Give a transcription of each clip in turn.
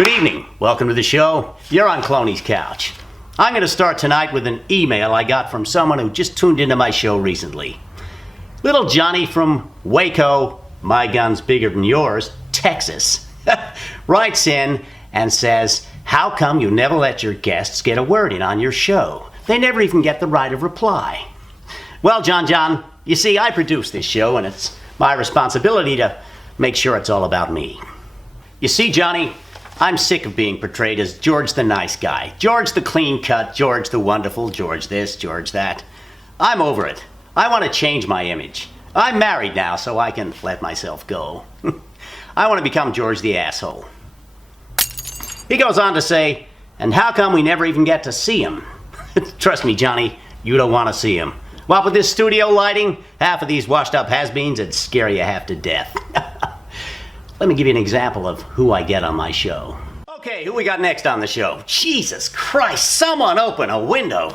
Good evening. Welcome to the show. You're on Cloney's couch. I'm going to start tonight with an email I got from someone who just tuned into my show recently. Little Johnny from Waco, my gun's bigger than yours, Texas, writes in and says, how come you never let your guests get a word in on your show? They never even get the right of reply. Well, John, you see, I produce this show, and it's my responsibility to make sure it's all about me. You see, Johnny, I'm sick of being portrayed as George the nice guy, George the clean cut, George the wonderful, George this, George that. I'm over it. I want to change my image. I'm married now, so I can let myself go. I want to become George the asshole. He goes on to say, and how come we never even get to see him? Trust me, Johnny, you don't want to see him. What with this studio lighting, half of these washed up has-beens would scare you half to death. Let me give you an example of who I get on my show. Okay, who we got next on the show? Jesus Christ, someone open a window.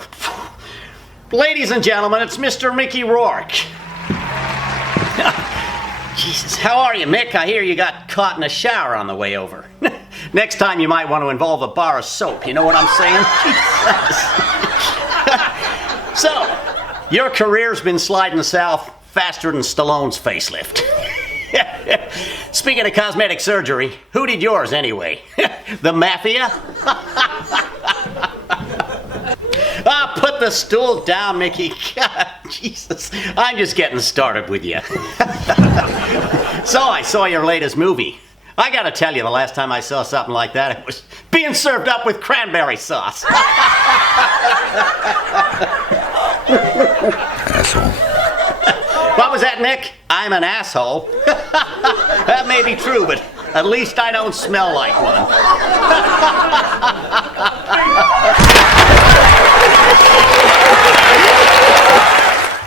Ladies and gentlemen, it's Mr. Mickey Rourke. Jesus, how are you, Mick? I hear you got caught in a shower on the way over. Next time you might want to involve a bar of soap, you know what I'm saying? Jesus. So, your career's been sliding south faster than Stallone's facelift. Speaking of cosmetic surgery, who did yours anyway? The mafia? Put the stool down, Mickey. God, Jesus, I'm just getting started with you. So I saw your latest movie. I gotta tell you, the last time I saw something like that, it was being served up with cranberry sauce. Asshole. What was that, Nick? I'm an asshole. That may be true, but at least I don't smell like one.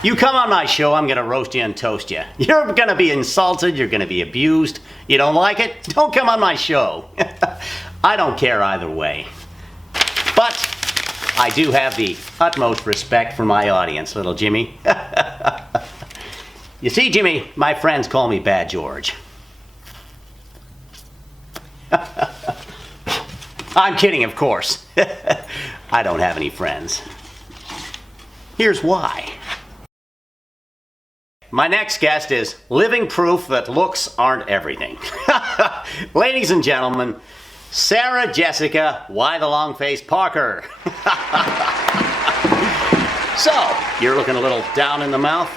You come on my show, I'm gonna roast you and toast you. You're gonna be insulted, you're gonna be abused. You don't like it? Don't come on my show. I don't care either way. But I do have the utmost respect for my audience, little Jimmy. You see, Jimmy, my friends call me Bad George. I'm kidding, of course. I don't have any friends. Here's why. My next guest is living proof that looks aren't everything. Ladies and gentlemen, Sarah Jessica, why the long face Parker. So, you're looking a little down in the mouth?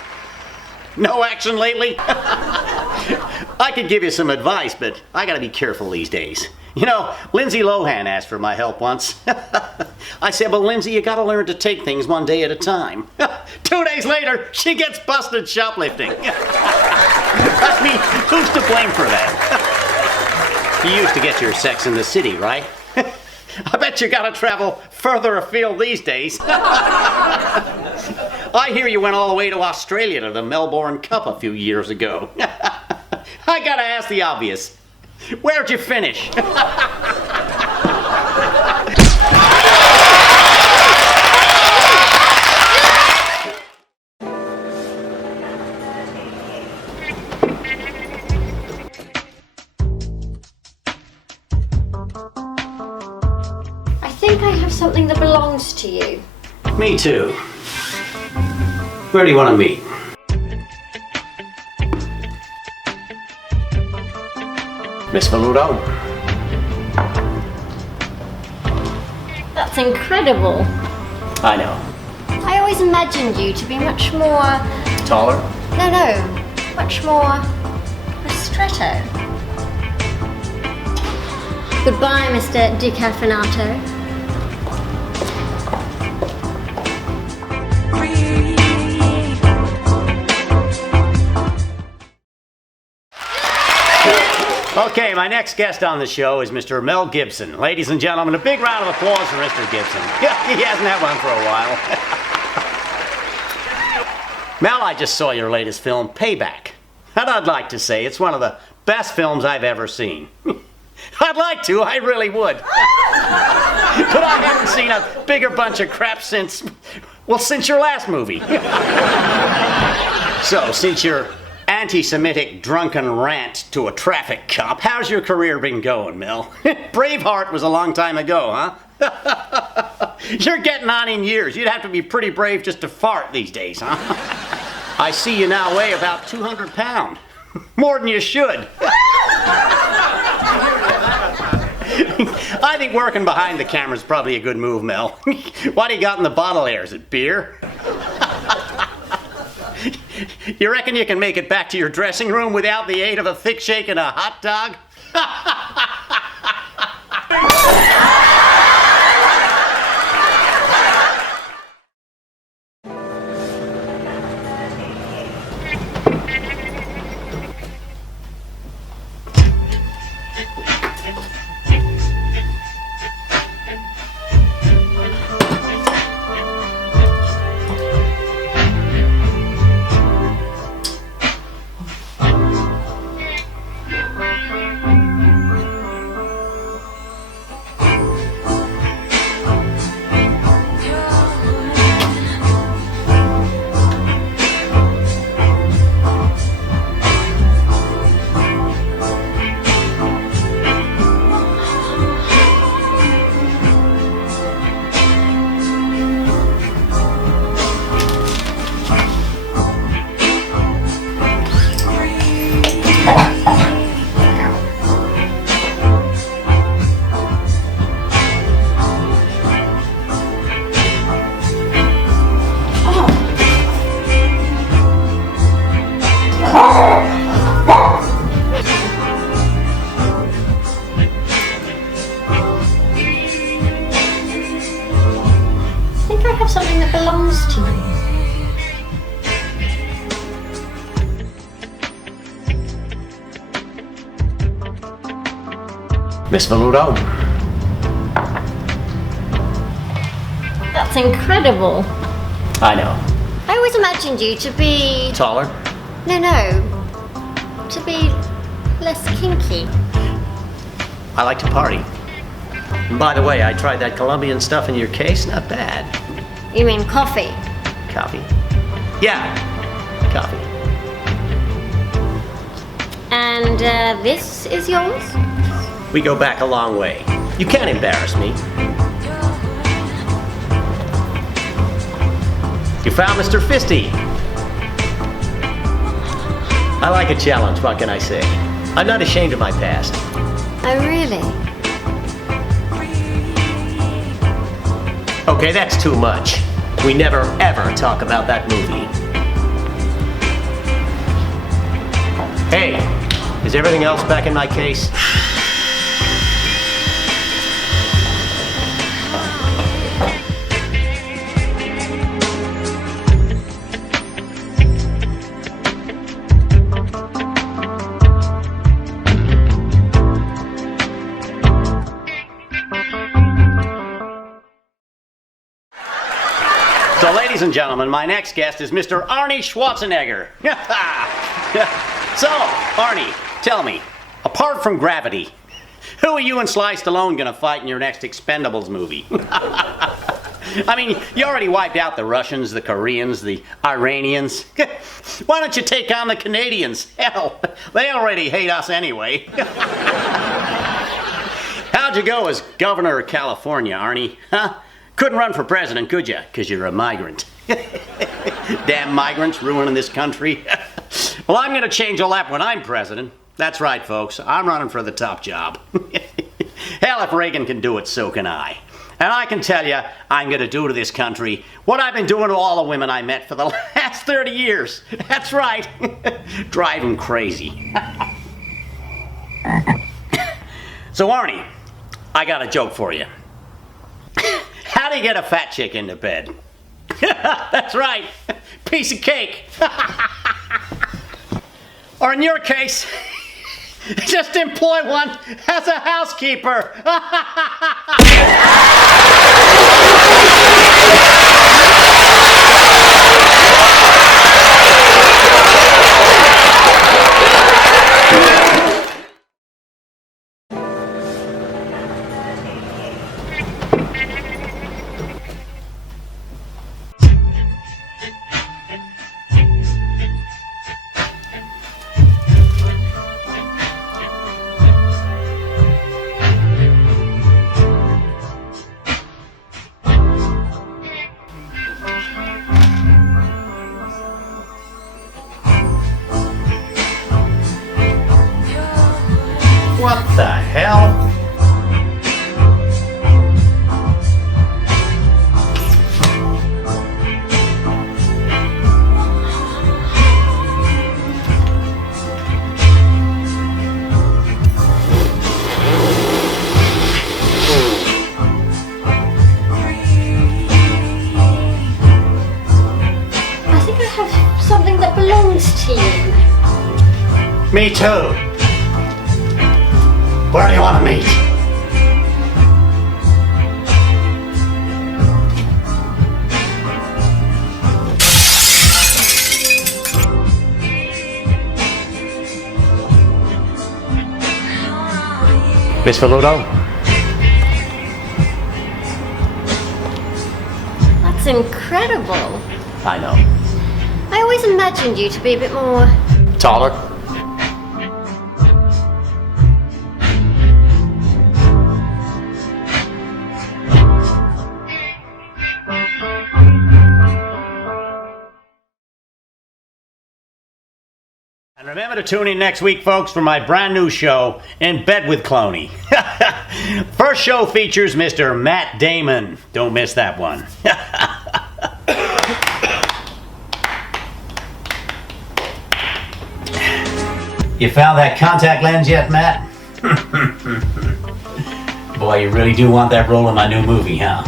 No action lately? I could give you some advice, but I gotta be careful these days. You know, Lindsay Lohan asked for my help once. I said, well, Lindsay, you gotta learn to take things one day at a time. 2 days later, she gets busted shoplifting. I mean, who's to blame for that? You used to get your sex in the city, right? I bet you gotta travel further afield these days. I hear you went all the way to Australia to the Melbourne Cup a few years ago. I gotta ask the obvious. Where'd you finish? I think I have something that belongs to you. Me too. Where do you want to meet? Miss Valuto? That's incredible. I know. I always imagined you to be much more... Taller? No, much more ristretto. Goodbye, Mr. Decaffeinato. Okay, my next guest on the show is Mr. Mel Gibson. Ladies and gentlemen, a big round of applause for Mr. Gibson. He hasn't had one for a while. Mel, I just saw your latest film, Payback. And I'd like to say it's one of the best films I've ever seen. I'd like to, I really would. But I haven't seen a bigger bunch of crap since your last movie. So, since you're anti-Semitic drunken rant to a traffic cop. How's your career been going, Mel? Braveheart was a long time ago, huh? You're getting on in years. You'd have to be pretty brave just to fart these days, huh? I see you now weigh about 200 pounds. More than you should. I think working behind the camera is probably a good move, Mel. What do you got in the bottle there? Is it beer? You reckon you can make it back to your dressing room without the aid of a thick shake and a hot dog? Something that belongs to you. Miss Veluto? That's incredible. I know. I always imagined you to be... Taller? No. To be less kinky. I like to party. And by the way, I tried that Colombian stuff in your case. Not bad. You mean coffee? Coffee? Yeah, coffee. And this is yours? We go back a long way. You can't embarrass me. You found Mr. Fisty. I like a challenge, what can I say? I'm not ashamed of my past. Oh, really? Okay, that's too much. We never ever talk about that movie. Hey, is everything else back in my case? So, ladies and gentlemen, my next guest is Mr. Arnie Schwarzenegger. So, Arnie, tell me, apart from gravity, who are you and Sly Stallone gonna fight in your next Expendables movie? I mean, you already wiped out the Russians, the Koreans, the Iranians. Why don't you take on the Canadians? Hell, they already hate us anyway. How'd you go as governor of California, Arnie? Huh? Couldn't run for president, could you? Because you're a migrant. Damn migrants ruining this country. Well, I'm going to change all that when I'm president. That's right, folks. I'm running for the top job. Hell, if Reagan can do it, so can I. And I can tell you, I'm going to do to this country what I've been doing to all the women I met for the last 30 years. That's right. Drive them crazy. So, Arnie, I got a joke for you. How do you get a fat chick into bed? That's right, piece of cake. Or in your case, just employ one as a housekeeper. Me too. Where do you want to meet? Miss Faludo? That's incredible. I know. I always imagined you to be a bit more... Taller? And remember to tune in next week, folks, for my brand new show, In Bed with Cloney. First show features Mr. Matt Damon. Don't miss that one. You found that contact lens yet, Matt? Boy, you really do want that role in my new movie, huh?